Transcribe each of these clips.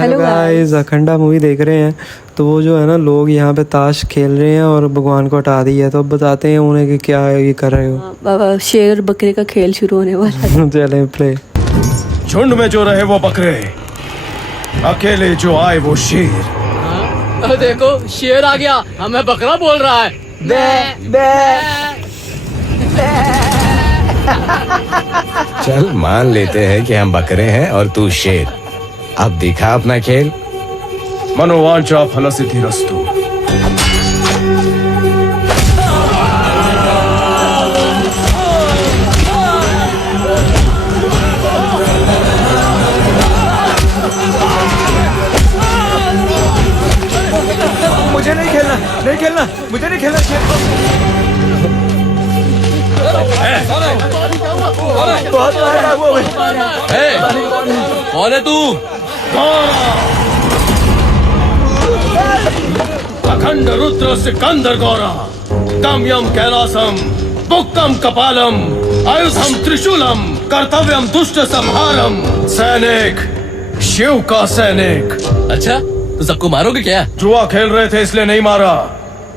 Hello guys, Akhanda movie देख रहे हैं। तो वो जो है ना, लोग यहाँ पे ताश खेल रहे हैं और भगवान को हटा दिया है। तो अब बताते हैं उन्हें कि क्या ये कर रहे हो। शेर और बकरे का खेल शुरू होने वाला है। चले प्ले। झुंड में जो रहे वो बकरे, अकेले जो आए वो शेर। देखो शेर आ गया, हमें बकरा बोल रहा है। बे, बे। चल मान लेते हैं कि हम बकरे हैं और तू शेर। अब दिखा अपना खेल। मनोवांछा फलसिद्धिरस्तु। मुझे नहीं खेलना, नहीं खेलना, मुझे नहीं खेलना। बहुत मारा वो। कौन है तू? अखंड रुद्र सिकंदर गौरा, काम्यम कैलासम, पुक्कम कपालम, आयुधम त्रिशूलम, कर्तव्यम दुष्ट संहारम। सैनिक, शिव का सैनिक। अच्छा तो सबको मारोगे क्या? जुआ खेल रहे थे इसलिए नहीं मारा,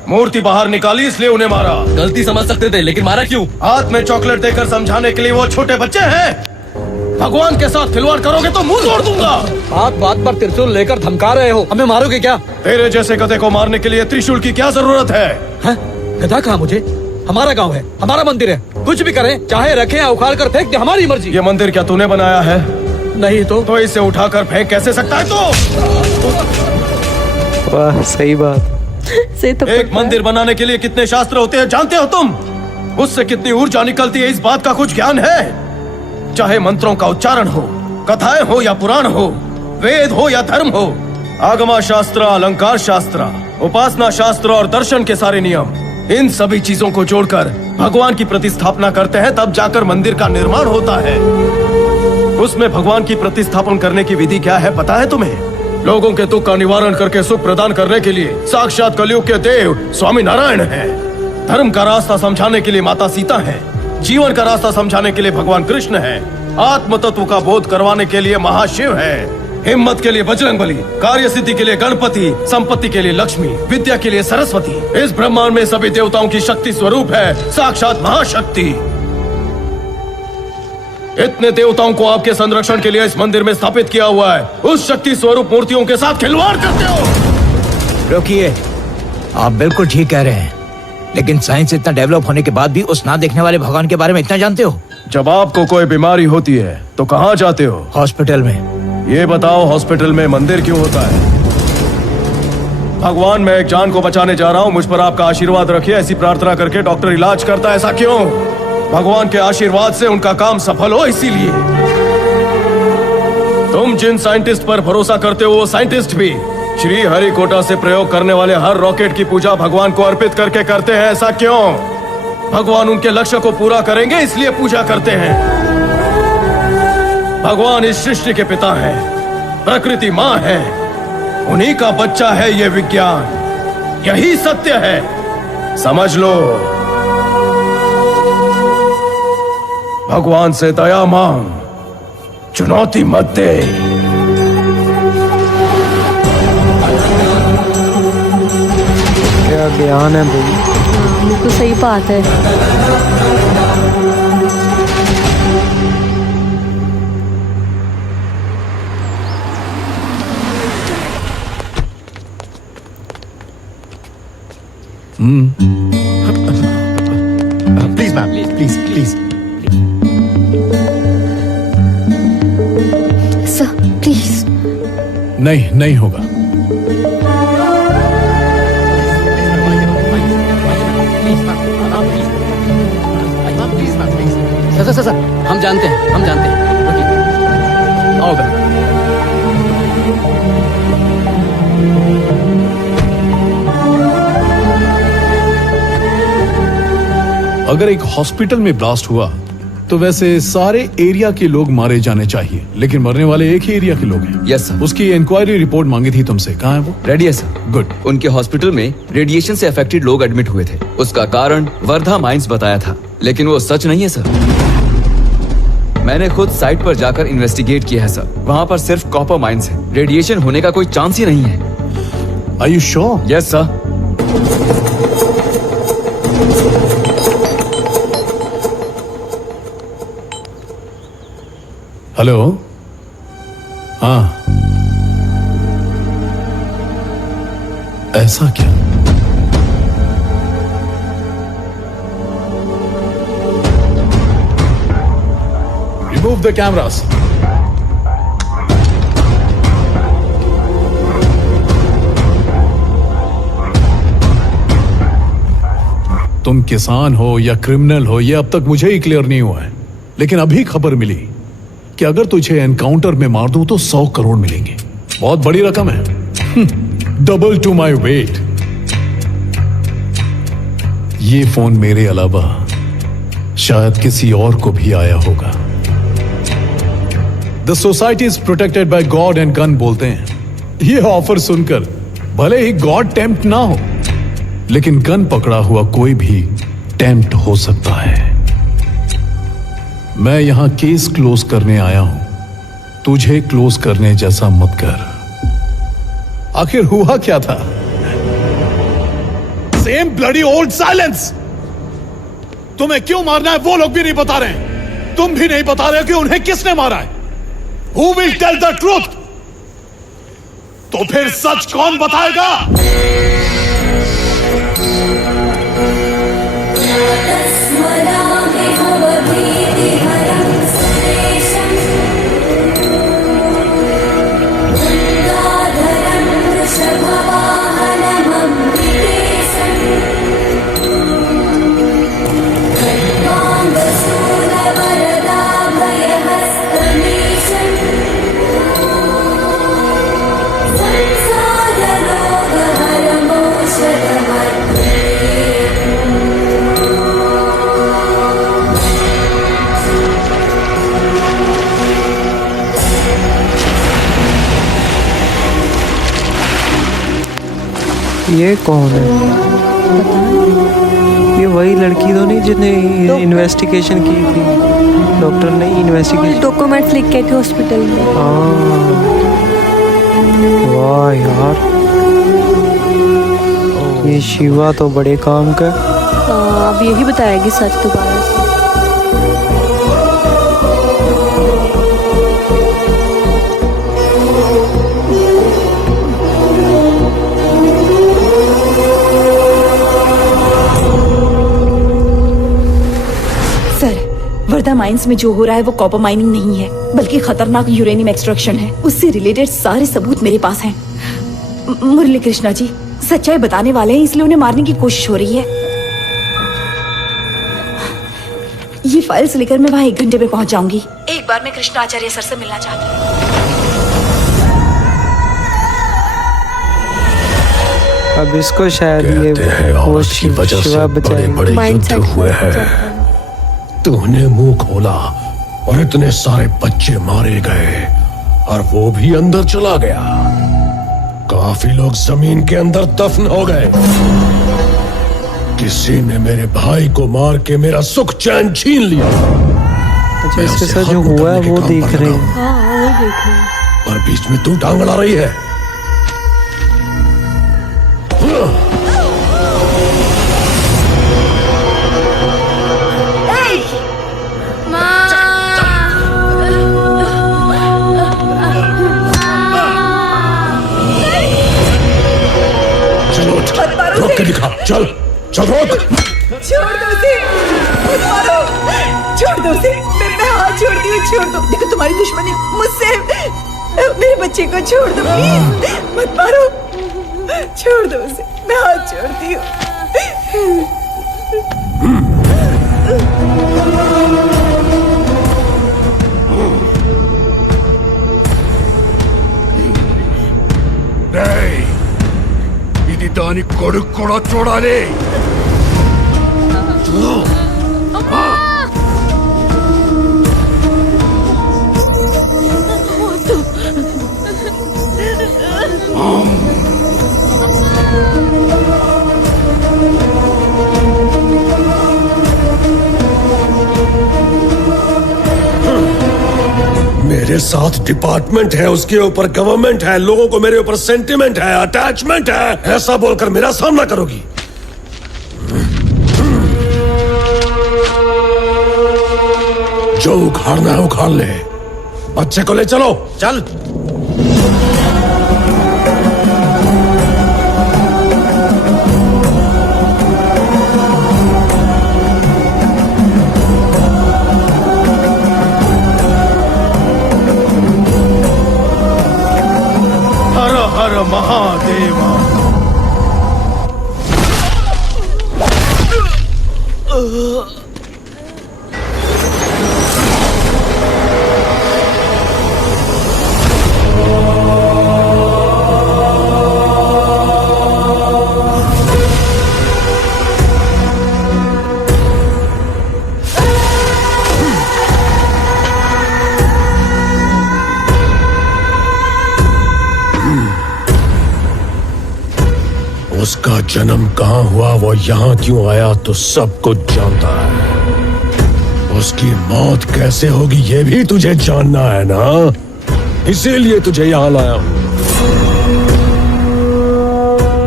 मूर्ति बाहर निकाली इसलिए उन्हें मारा। गलती समझ सकते थे लेकिन मारा क्यों? हाथ में चॉकलेट देकर समझाने के लिए वो छोटे बच्चे हैं। भगवान के साथ खिलवाड़ करोगे तो मुंह तोड़ दूंगा। बात बात पर त्रिशूल लेकर धमका रहे हो, हमें मारोगे क्या? तेरे जैसे गधे को मारने के लिए त्रिशूल की क्या जरूरत है? गधा कहा मुझे? हमारा गांव है, हमारा मंदिर है, कुछ भी करें, चाहे रखें या उखाड़ कर फेंक दे, हमारी मर्जी। ये मंदिर क्या तूने बनाया है? नहीं तो इसे उठाकर फेंक कैसे सकता है तू? वाह, सही बात। एक मंदिर बनाने के लिए कितने शास्त्र होते हैं जानते हो तुम? उससे कितनी ऊर्जा निकलती है, इस बात का कुछ ज्ञान है? चाहे मंत्रों का उच्चारण हो, कथाएं हो या पुराण हो, वेद हो या धर्म हो, आगमा शास्त्र, अलंकार शास्त्र, उपासना शास्त्र और दर्शन के सारे नियम, इन सभी चीजों को जोड़कर भगवान की प्रतिस्थापना करते हैं, तब जाकर मंदिर का निर्माण होता है। उसमें भगवान की प्रतिस्थापन करने की विधि क्या है पता है तुम्हें? लोगों के दुख का निवारण करके सुख प्रदान करने के लिए साक्षात कलयुग के देव स्वामी नारायण हैं। धर्म का रास्ता समझाने के लिए माता सीता है, जीवन का रास्ता समझाने के लिए भगवान कृष्ण है, आत्म तत्व का बोध करवाने के लिए महाशिव है, हिम्मत के लिए बजरंगबली, कार्य सिद्धि के लिए गणपति, संपत्ति के लिए लक्ष्मी, विद्या के लिए सरस्वती। इस ब्रह्मांड में सभी देवताओं की शक्ति स्वरूप है साक्षात महाशक्ति। इतने देवताओं को आपके संरक्षण के लिए इस मंदिर में स्थापित किया हुआ है। उस शक्ति स्वरूप मूर्तियों के साथ खिलवाड़ करते हो। रोकिए, आप बिल्कुल ठीक कह रहे हैं, लेकिन साइंस इतना डेवलप होने के बाद भी उस ना देखने वाले भगवान के बारे में इतना जानते हो? जब आपको कोई बीमारी होती है तो कहाँ जाते हो? हॉस्पिटल में। ये बताओ, हॉस्पिटल में मंदिर क्यों होता है? भगवान, मैं एक जान को बचाने जा रहा हूँ, मुझ पर आपका आशीर्वाद रखिए, ऐसी प्रार्थना करके डॉक्टर इलाज करता है। ऐसा क्यों? भगवान के आशीर्वाद से उनका काम सफल हो, इसीलिए। तुम जिन साइंटिस्ट पर भरोसा करते हो वो साइंटिस्ट भी श्री हरिकोटा से प्रयोग करने वाले हर रॉकेट की पूजा भगवान को अर्पित करके करते हैं। ऐसा क्यों? भगवान उनके लक्ष्य को पूरा करेंगे इसलिए पूजा करते हैं। भगवान इस सृष्टि के पिता हैं, प्रकृति माँ है, उन्हीं का बच्चा है ये विज्ञान, यही सत्य है, समझ लो। भगवान से दया मांग, चुनौती मत दे। क्या ज्ञान है भाई। बिल्कुल सही बात है। Please ma'am, please please. Sir please. नहीं, नहीं होगा। सर हम जानते हैं, हम जानते हैं। रुकिए, आओ बेटा। अगर एक हॉस्पिटल में ब्लास्ट हुआ तो वैसे सारे एरिया के लोग मारे जाने चाहिए, लेकिन मरने वाले एक ही एरिया के लोग हैं। Yes sir. उसकी इंक्वायरी रिपोर्ट मांगी थी तुमसे, कहाँ है वो? रेडी है सर। गुड। उनके हॉस्पिटल में रेडिएशन से अफेक्टेड लोग एडमिट हुए थे। उसका कारण वर्धा माइंस बताया था, लेकिन वो सच नहीं है सर। मैंने खुद साइट पर जाकर इन्वेस्टिगेट किया है सर। वहाँ पर सिर्फ कॉपर माइंस है, रेडिएशन होने का कोई चांस ही नहीं है। Are you sure? Yes sir. Hello, हाँ, ऐसा क्या? Remove the cameras. तुम किसान हो या क्रिमिनल हो ये अब तक मुझे ही क्लियर नहीं हुआ है, लेकिन अभी खबर मिली कि अगर तुझे एनकाउंटर में मार दूं तो 100 करोड़ मिलेंगे। बहुत बड़ी रकम है, डबल टू माई वेट। ये फोन मेरे अलावा शायद किसी और को भी आया होगा। The society is protected by God and gun बोलते हैं। ये ऑफर सुनकर भले ही गॉड टेम्प्ट ना हो, लेकिन गन पकड़ा हुआ कोई भी टेम्प्ट हो सकता है। मैं यहां केस क्लोज करने आया हूं, तुझे क्लोज करने जैसा मत कर। आखिर हुआ क्या था? Same bloody old silence. तुम्हें क्यों मारना है वो लोग भी नहीं बता रहे, तुम भी नहीं बता रहे कि उन्हें किसने मारा है। Who will tell the truth? तो फिर सच कौन बताएगा? ये कौन है? ये वही लड़की तो नहीं जिसने इन्वेस्टिगेशन की थी? डॉक्टर ने इन्वेस्टिगेशन डॉक्यूमेंट्स लिख के थे हॉस्पिटल में। वाह यार, ये शिवा तो बड़े काम का। अब यही बताएगी सच दोबारा से। वर्धा माइंस में जो हो रहा है वो कॉपर माइनिंग नहीं है, बल्कि खतरनाक यूरेनियम एक्सट्रैक्शन है। उससे रिलेटेड सारे सबूत मेरे पास हैं। मुरली कृष्णा जी सच्चाई बताने वाले हैं, इसलिए उन्हें मारने की कोशिश हो रही है। ये फाइल्स लेकर मैं वहां 1 घंटे में पहुंच जाऊंगी। एक बार मैं कृष्णा आचार्य सर से मिलना चाहती हूँ। अब इसको शायद ये वो शिवा बचाएंगे। माइंडसेट हुए हैं। तूने मुंह खोला और इतने सारे बच्चे मारे गए, और वो भी अंदर चला गया। काफी लोग जमीन के अंदर दफन हो गए। किसी ने मेरे भाई को मार के मेरा सुख चैन छीन लिया। अच्छा, इसके साथ जो हुआ है वो देख रहे हैं। हाँ वो देख रहे हैं। और बीच में तू टांग अड़ा रही है। रोक के दिखा, चल चल रोक। छोड़ दो उसे, मत मारो, छोड़ दो उसे, मैं हाथ छोड़ती हूँ, छोड़ दो। देखो तुम्हारी दुश्मनी मुझसे, मेरे बच्चे को छोड़ दो प्लीज, मत मारो, छोड़ दो उसे, मैं हाथ छोड़ती हूँ। ఇది దాని కొడుకు కూడా చూడాలి. मेरे साथ डिपार्टमेंट है, उसके ऊपर गवर्नमेंट है, लोगों को मेरे ऊपर सेंटिमेंट है, अटैचमेंट है, ऐसा बोलकर मेरा सामना करोगी? जो उखाड़ना है उखाड़ ले, बच्चे को ले चलो। चल। हर हर महादेवा। उसका जन्म कहाँ हुआ, वो यहाँ क्यों आया, तो सब कुछ जानता है। उसकी मौत कैसे होगी ये भी तुझे जानना है ना, इसीलिए तुझे यहाँ लाया हूँ।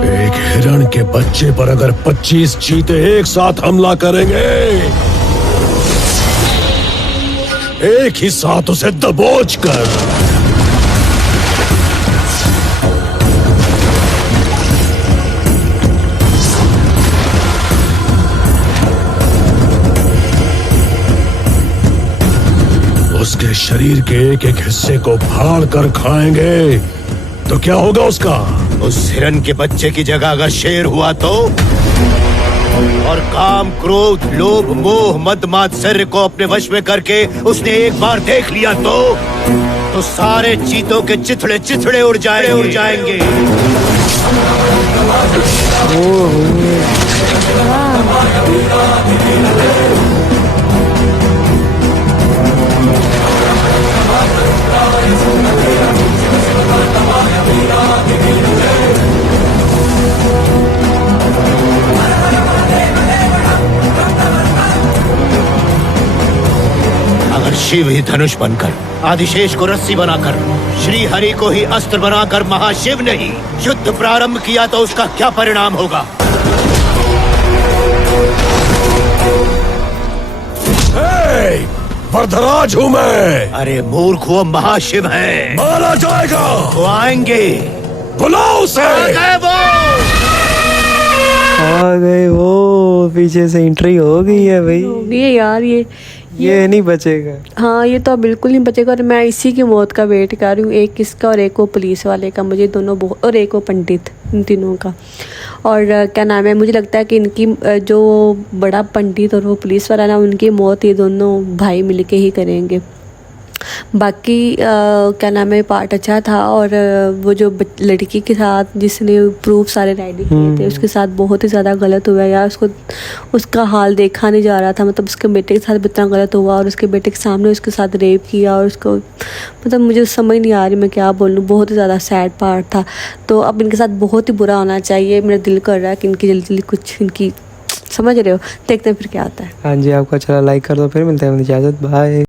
एक हिरण के बच्चे पर अगर 25 चीते एक साथ हमला करेंगे, एक ही साथ उसे दबोच कर उसके शरीर के एक एक हिस्से को फाड़ कर खाएंगे तो क्या होगा उसका? उस हिरन के बच्चे की जगह अगर शेर हुआ तो, और काम, क्रोध, लोभ, मोह, मद, मात्सर्य को अपने वश में करके उसने एक बार देख लिया तो सारे चीतों के चिथड़े चिथड़े उड़ जाएंगे। अगर शिव ही धनुष बनकर, आदिशेष को रस्सी बनाकर, श्री हरि को ही अस्त्र बनाकर महाशिव ने ही युद्ध प्रारंभ किया तो उसका क्या परिणाम होगा? वरदराज हूँ मैं। अरे मूर्ख, वो महाशिव है, मारा जाएगा। वो आएंगे, बुलाओ उसे। आ गए वो, पीछे से एंट्री हो गई है भाई। ये यार ये नहीं बचेगा। हाँ, ये तो बिल्कुल नहीं बचेगा। और मैं इसी की मौत का वेट कर रही हूँ, एक किसका और एक वो पुलिस वाले का। मुझे दोनों बहुत, और एक वो पंडित, इन तीनों का। और क्या नाम है, मुझे लगता है कि इनकी जो बड़ा पंडित और वो पुलिस वाला ना, उनकी मौत ये दोनों भाई मिलके ही करेंगे। बाकी क्या नाम है, पार्ट अच्छा था। और वो जो लड़की के साथ जिसने प्रूफ सारे रेडी किए थे, उसके साथ बहुत ही ज़्यादा गलत हुआ यार। उसका हाल देखा नहीं जा रहा था, मतलब उसके बेटे के साथ भी इतना गलत हुआ, और उसके बेटे के सामने उसके साथ रेप किया, और उसको मतलब मुझे समझ नहीं आ रही मैं क्या बोलूँ। बहुत ही ज़्यादा सैड पार्ट था। तो अब इनके साथ बहुत ही बुरा होना चाहिए। मेरा दिल कर रहा है कि इनकी जल्दी कुछ, इनकी समझ रहे हो, देखते हैं फिर क्या होता है। हाँ जी, आपको अच्छा लाइक कर दो, फिर मिलते हैं। इजाज़त, बाय।